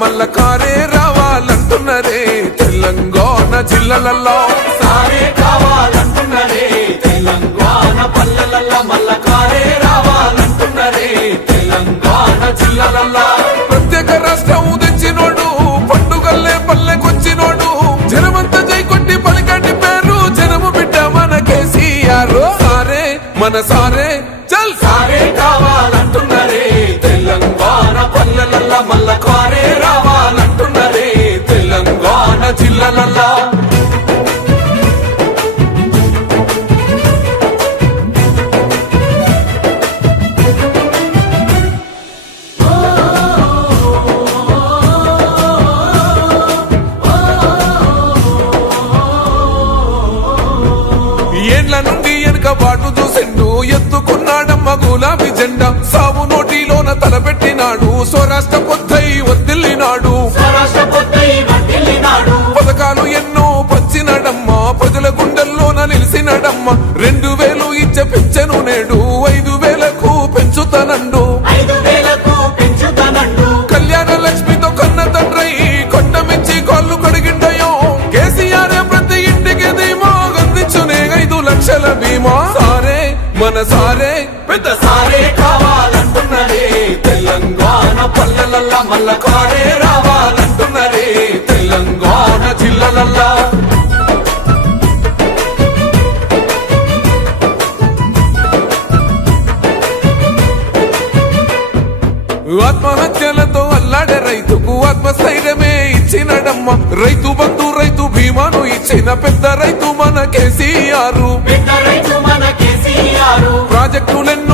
మల్ల కారే రావాలంటున్నరే తెలంగాణ జిల్లాలలో సారే కావాలంటున్నరే తెలంగాణ పల్లెలల్లో మల్ల కారే రావాలంటున్నరే తెలంగాణ జిల్లాలలో ప్రత్యేక రాష్ట్రం తెచ్చినోడు పండుగల్లే పల్లెకొచ్చినోడు జనమంతా జై కొట్టి పలికండి పేరు జనము బిడ్డ మన కేసీఆర్ సారే మన సారే చల్ సారే కావాలంటున్నరే తెలంగాణ పల్లెలల్లో మల్ల కారే రావాలంటున్నరే తెలంగాణ జిల్లాలలో ఏండ్ల నుండి వెనుక బాటు చూసిండు ఎత్తుకున్నాడమ్మ గులాబీ జెండా సాగు నోటిలోన తలపెట్టినాడు స్వరాష్ట్ర పొద్దై వర్దిల్లినాడు పథకాలు ఎన్నో పంచినాడమ్మ ప్రజల గుండెల్లోన నిలిసినాడమ్మ 2000 ఇచ్చే పెంచెను నేడు 5000కు పెంచుతానండు కళ్యాణ లక్ష్మితో కన్న తండ్రై కొట్టమిచ్చి కాళ్ళు కడిగిండయో కేసీఆర్ ప్రతి ఇంటికి ధీమా అందించునే 5 లక్షల బీమా సారే మన సారే పెద్ద సారే కావాలంటున్నరే తెలంగాణ పల్లెలల్లో మల్ల కారే రావాలంటున్నరే తెలంగాణ జిల్లాలలో ఆత్మహత్యలతో అల్లాడే రైతుకు ఆత్మస్థైర్యమే ఇచ్చినడమ్మ రైతు బంధు రైతు బీమాను ఇచ్చిన పెద్ద రైతు మన కేసీఆర్ ప్రాజెక్టులెన్నో